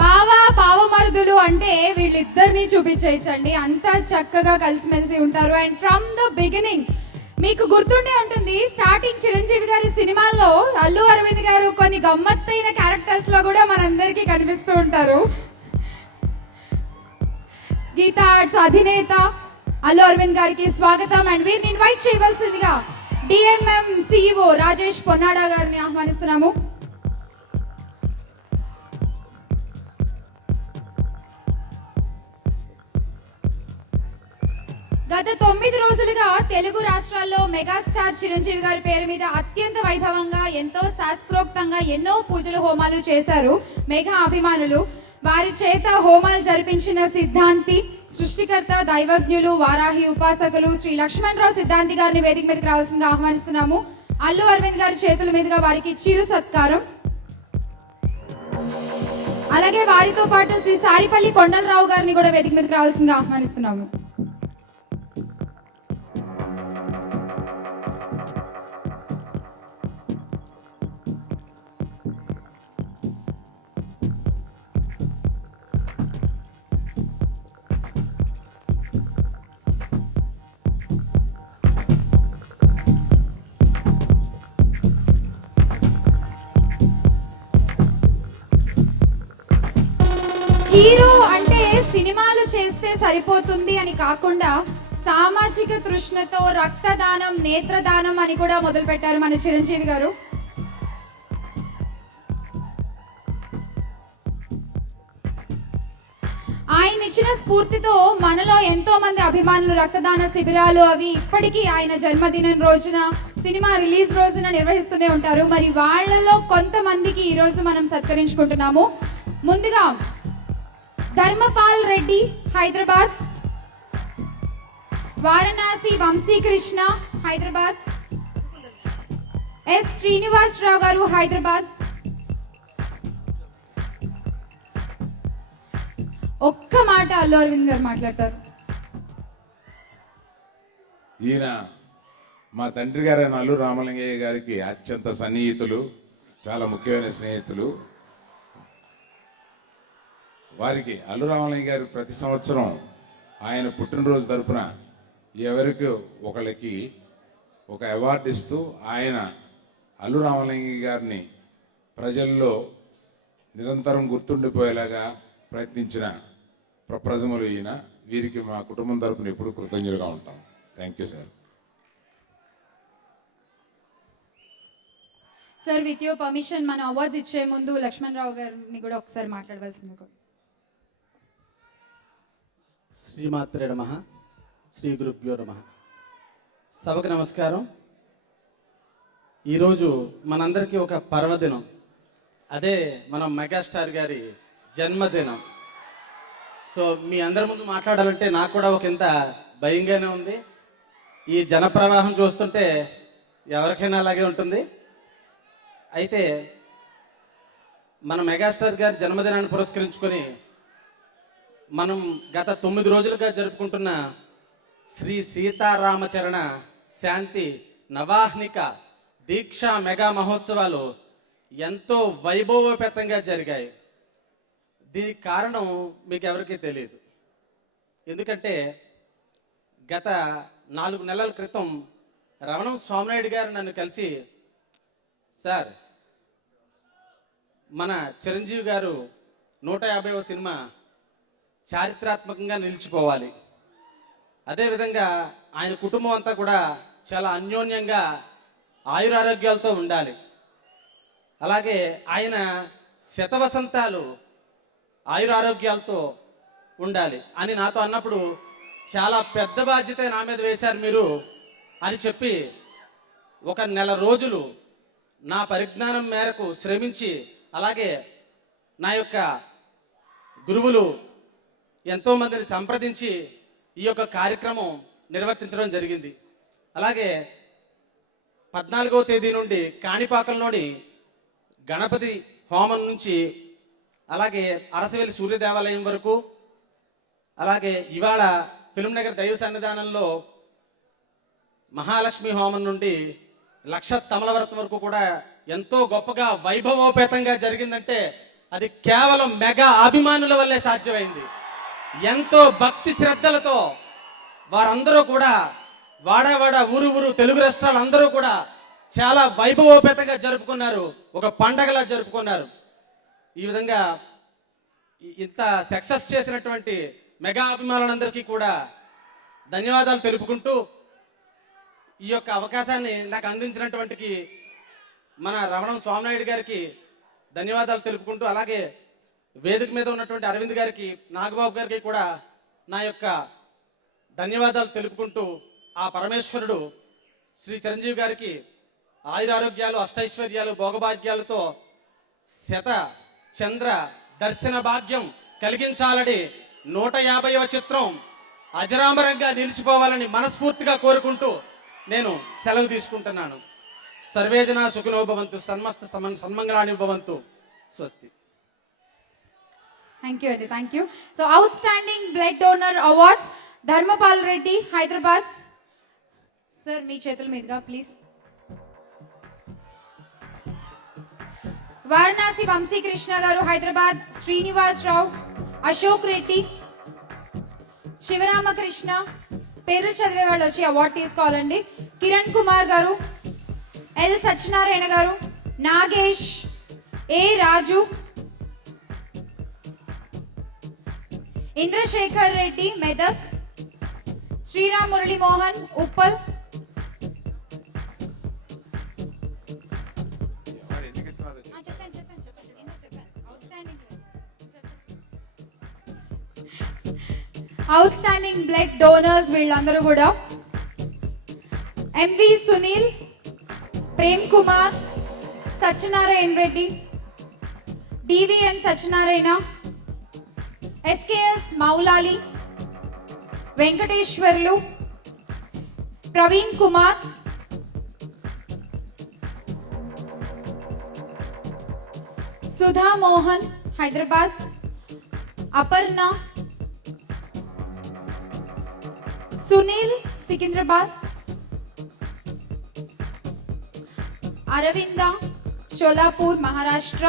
బావా బావమరుదులు అంటే వీళ్ళిద్దరిని చూపించేయచ్చండి. అంత చక్కగా కలిసిమెలిసి ఉంటారు. అండ్ ఫ్రమ్ ద బిగినింగ్ మీకు గుర్తుండే ఉంటుంది, స్టార్టింగ్ చిరంజీవి గారి సినిమాల్లో అల్లు అరవింద్ గారు కొన్ని గమ్మత్తైన క్యారెక్టర్స్ లో కూడా మనందరికీ కనిపిస్తూ ఉంటారు. గీతా ఆర్ట్స్ అధినేత అల్లు అరవింద్ గారికి స్వాగతం. అండ్ వీరిని ఇన్వైట్ చేయవలసిందిగా డిఎంఎం సిఇఓ రాజేష్ పొన్నాడా గారిని ఆహ్వానిస్తున్నాము. గత 9 రోజులుగా తెలుగు రాష్ట్రాల్లో మెగాస్టార్ చిరంజీవి గారి పేరు మీద అత్యంత వైభవంగా ఎంతో శాస్త్రోక్తంగా ఎన్నో పూజలు హోమాలు చేశారు మెగా అభిమానులు. వారి చేత హోమాలు జరిపించిన సిద్ధాంతి, సృష్టికర్త, దైవజ్ఞులు, వారాహి ఉపాసకులు శ్రీ లక్ష్మణరావు సిద్ధాంతి గారిని వేదిక మీదకి రావాల్సిందిగా ఆహ్వానిస్తున్నాము. అల్లు అరవింద్ గారి చేతుల మీదుగా వారికి చిరు సత్కారం. అలాగే వారితో పాటు శ్రీ సారిపల్లి కొండలరావు గారిని కూడా వేదిక మీదకి రావాల్సిందిగా ఆహ్వానిస్తున్నాము. హీరో అంటే సినిమాలు చేస్తే సరిపోతుంది అని కాకుండా సామాజిక తృష్ణతో రక్తదానం, నేత్రదానం అని కూడా మొదలు పెట్టారు మన చిరంజీవి గారు. ఆయన ఇచ్చిన స్ఫూర్తితో మనలో ఎంతో మంది అభిమానులు రక్తదాన శిబిరాలు అవి ఇప్పటికీ ఆయన జన్మదినం రోజున, సినిమా రిలీజ్ రోజున నిర్వహిస్తూనే ఉంటారు. మరి వాళ్ళలో కొంతమందికి ఈ రోజు మనం సత్కరించుకుంటున్నాము. ముందుగా ధర్మపాల్ రెడ్డి హైదరాబాద్, వారణాసి వంశీకృష్ణ హైదరాబాద్, ఎస్ శ్రీనివాసరావు గారు హైదరాబాద్. ఒక్క మాట అల్లు అరవింద్ గారు మాట్లాడతారు. ఈయన మా తండ్రి గారైన అల్లు రామలింగయ్య గారికి అత్యంత సన్నిహితులు, చాలా ముఖ్యమైన స్నేహితులు. వారికి అల్లు రామలింగయ్య గారు ప్రతి సంవత్సరం ఆయన పుట్టినరోజు తరపున ఎవరికి ఒకళ్ళకి ఒక అవార్డు ఇస్తూ ఆయన అల్లు రామలింగయ్య గారిని ప్రజల్లో నిరంతరం గుర్తుండిపోయేలాగా ప్రయత్నించిన ప్రప్రథములు ఈయన. వీరికి మా కుటుంబం తరపున ఎప్పుడు కృతజ్ఞులుగా ఉంటాం. Thank you sir. Sir with your permission మన అవార్డ్స్ ఇచ్చే ముందు లక్ష్మణరావు గారిని కూడా ఒకసారి మాట్లాడవలసింది. శ్రీమాత్రే నమః, శ్రీ గురుభ్యో నమః. సభకు నమస్కారం. ఈరోజు మనందరికీ ఒక పర్వదినం, అదే మన మెగాస్టార్ గారి జన్మదినం. సో మీ అందరి ముందు మాట్లాడాలంటే నాకు కూడా ఒక ఇంత భయంగానే ఉంది. ఈ జనప్రవాహం చూస్తుంటే ఎవరికైనా అలాగే ఉంటుంది. అయితే మన మెగాస్టార్ గారి జన్మదినాన్ని పురస్కరించుకొని మనం గత 9 రోజులుగా జరుపుకుంటున్న శ్రీ సీతారామచరణ శాంతి నవాహ్నిక దీక్షా మెగా మహోత్సవాలు ఎంతో వైభవోపేతంగా జరిగాయి. దీనికి కారణం మీకు ఎవరికీ తెలియదు. ఎందుకంటే గత 4 నెలల క్రితం రమణం స్వామినాయుడు గారు నన్ను కలిసి, సార్ మన చిరంజీవి గారు 150వ సినిమా చారిత్రాత్మకంగా నిలిచిపోవాలి, అదేవిధంగా ఆయన కుటుంబం అంతా కూడా చాలా అన్యోన్యంగా ఆయురారోగ్యాలతో ఉండాలి, అలాగే ఆయన శతవసంతాలు ఆయురారోగ్యాలతో ఉండాలి అని నాతో అన్నప్పుడు, చాలా పెద్ద బాధ్యత నా మీద వేశారు మీరు అని చెప్పి 1 నెల రోజులు నా పరిజ్ఞానం మేరకు శ్రమించి, అలాగే నా యొక్క గురువులు ఎంతోమందిని సంప్రదించి ఈ యొక్క కార్యక్రమం నిర్వర్తించడం జరిగింది. అలాగే 14వ తేదీ నుండి కాణిపాకంలోని గణపతి హోమం నుంచి అలాగే అరసవెల్లి సూర్య దేవాలయం వరకు, అలాగే ఇవాళ ఫిల్మ్ నగర్ దైవ సన్నిధానంలో మహాలక్ష్మి హోమం నుండి లక్ష తమలవ్రతం వరకు కూడా ఎంతో గొప్పగా వైభవోపేతంగా జరిగిందంటే అది కేవలం మెగా అభిమానుల వల్లే సాధ్యమైంది. ఎంతో భక్తి శ్రద్ధలతో వారందరూ కూడా వాడ ఊరు తెలుగు రాష్ట్రాలు అందరూ కూడా చాలా వైభవోపేతంగా జరుపుకున్నారు, ఒక పండగలా జరుపుకున్నారు. ఈ విధంగా ఇంత సక్సెస్ చేసినటువంటి మెగా అభిమానులందరికీ కూడా ధన్యవాదాలు తెలుపుకుంటూ, ఈ యొక్క అవకాశాన్ని నాకు అందించినటువంటి మన రమణం స్వామినాయుడు గారికి ధన్యవాదాలు తెలుపుకుంటూ, అలాగే వేదిక మీద ఉన్నటువంటి అరవింద్ గారికి, నాగబాబు గారికి కూడా నా యొక్క ధన్యవాదాలు తెలుపుకుంటూ, ఆ పరమేశ్వరుడు శ్రీ చిరంజీవి గారికి ఆయురారోగ్యాలు, అష్టైశ్వర్యాలు, భోగభాగ్యాలతో శత చంద్ర దర్శన భాగ్యం కలిగించాలని 150వ చిత్రం అజరామరంగా నిలిచిపోవాలని మనస్ఫూర్తిగా కోరుకుంటూ నేను సెలవు తీసుకుంటున్నాను. సర్వేజన సుఖినో భవంతు, సన్మస్త సన్మంగళాని భవంతు. స్వస్తి. థ్యాంక్ యూ అండి, thank you. So outstanding blood donor awards Dharmapal Reddy, Hyderabad. Sir మీ చేతుల మీదుగా ప్లీజ్. వారణాసి వంశీకృష్ణ గారు, హైదరాబాద్. శ్రీనివాస్ రావు, అశోక్ రెడ్డి, శివరామకృష్ణ. పేర్లు చదివే వాళ్ళు వచ్చి అవార్డు తీసుకోవాలండి. కిరణ్ కుమార్ గారు, ఎల్ సత్యనారాయణ గారు, Nagesh, A Raju, Indrashekar Reddy, Medak. Sriram Murali Mohan, Uppal. Outstanding blood donors వీళ్ళందరూ కూడా MV Sunil, Prem Kumar, Satyanarayana Reddy, DVN Satyanarayana, SKS Moulali, Venkateswarlu, Praveen Kumar, Sudha Mohan, Hyderabad. Aparna, Sunil, Secunderabad. Aravinda, Sholapur, Maharashtra.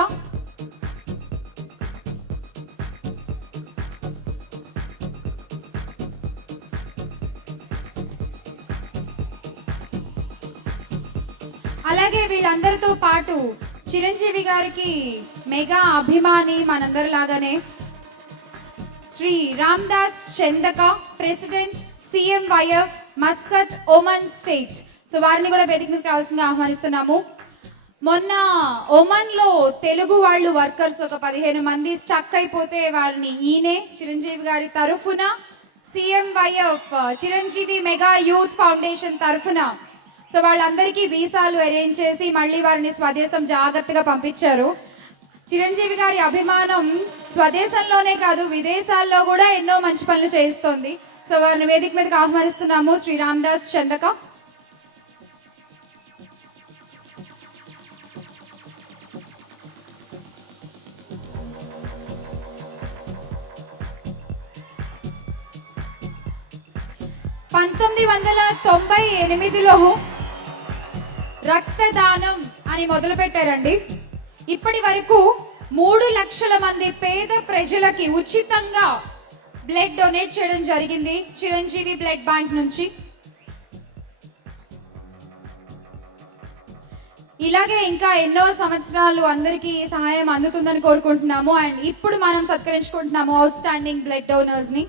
అలాగే వీళ్ళందరితో పాటు చిరంజీవి గారికి మెగా అభిమాని మనందరిలాగానే Shri Ramdas Chandaka, president CMYF Muscat, Oman state. So వారిని కూడా వేదిక మీకు రావాల్సిందిగా ఆహ్వానిస్తున్నాము. మొన్న ఒమన్ లో తెలుగు వాళ్ళు వర్కర్స్ ఒక 15 మంది స్టక్ అయిపోతే వారిని ఈయనే చిరంజీవి గారి తరఫున సిఎంవైఎఫ్ చిరంజీవి మెగా యూత్ ఫౌండేషన్ తరఫున సో వాళ్ళందరికీ వీసాలు అరేంజ్ చేసి మళ్ళీ వారిని స్వదేశం జాగ్రత్తగా పంపించారు. చిరంజీవి గారి అభిమానం స్వదేశంలోనే కాదు విదేశాల్లో కూడా ఎన్నో మంచి పనులు చేయిస్తోంది. సో వారిని వేదిక మీదకి ఆహ్వానిస్తున్నాము. శ్రీ రామ్దాస్ చందక. (1998) రక్తదానం అని మొదలు పెట్టారండి. ఇప్పటి వరకు 3 లక్షల మంది పేద ప్రజలకి ఉచితంగా బ్లడ్ డొనేట్ చేయడం జరిగింది చిరంజీవి బ్లడ్ బ్యాంక్ నుంచి. ఇలాగే ఇంకా ఎన్నో సంవత్సరాలు అందరికీ సహాయం అందుతుందని కోరుకుంటున్నాము. అండ్ ఇప్పుడు మనం సత్కరించుకుంటున్నాము అవుట్ స్టాండింగ్ బ్లడ్ డోనర్స్ ని.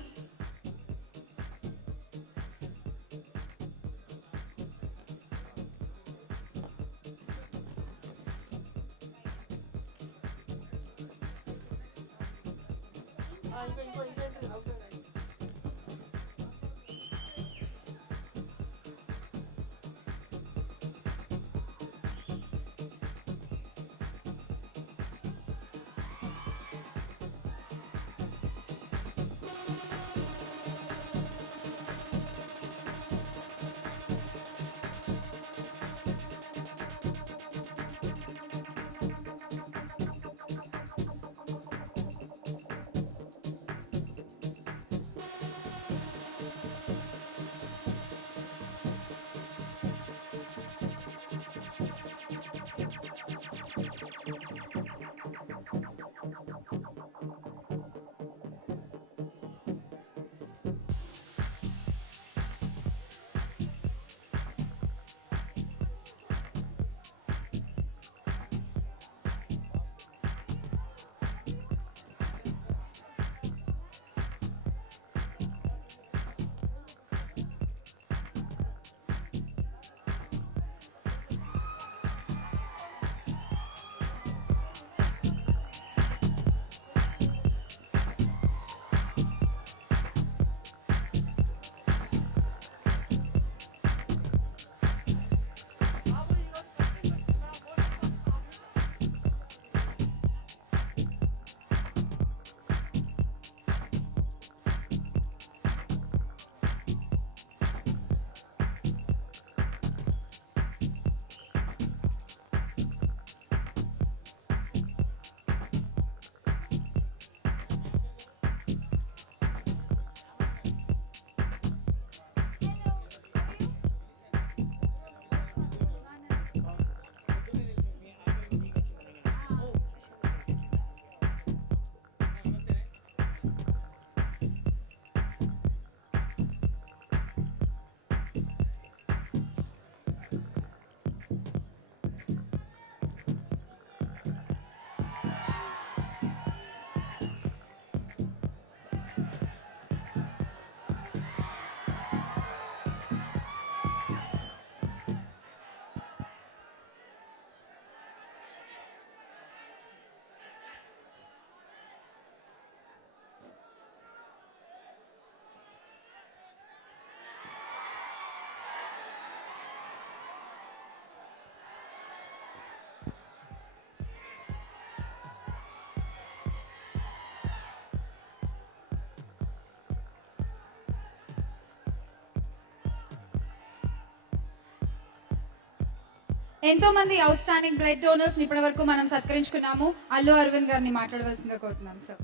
ఎంతో మంది అవుట్ స్టాండింగ్ బ్లడ్ డోనర్స్ ఇప్పటి వరకు మనం సత్కరించుకున్నాము. అల్లు అరవింద్ గారిని మాట్లాడవలసిందిగా కోరుతున్నాను సార్.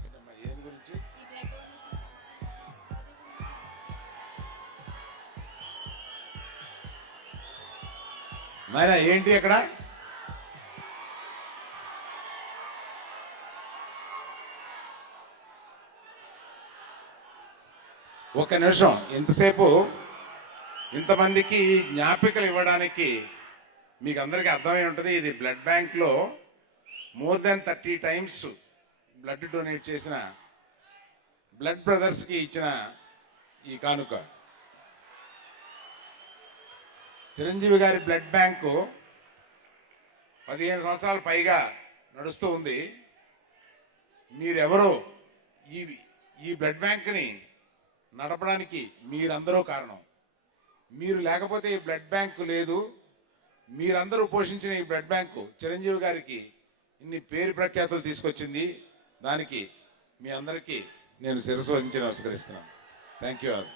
ఏం గురించి? నాయనా ఏంటి అక్కడ? ఒక్క నిమిషం, ఇంతసేపు ఇంతమందికి జ్ఞాపికలు ఇవ్వడానికి మీకు అందరికీ అర్థమై ఉంటుంది. ఇది బ్లడ్ బ్యాంక్లో more than 30 times blood donate చేసిన బ్లడ్ బ్రదర్స్కి ఇచ్చిన ఈ కానుక. చిరంజీవి గారి బ్లడ్ బ్యాంకు 15 సంవత్సరాల పైగా నడుస్తూ ఉంది. మీరెవరో ఈ బ్లడ్ బ్యాంక్ని నడపడానికి మీరందరూ కారణం. మీరు లేకపోతే ఈ బ్లడ్ బ్యాంకు లేదు. మీరందరూ పోషించిన ఈ బ్లడ్ బ్యాంకు చిరంజీవి గారికి ఇన్ని పేరు ప్రఖ్యాతులు తీసుకొచ్చింది. దానికి మీ అందరికీ నేను శిరస్సు వంచి నమస్కరిస్తున్నాను. Thank you all.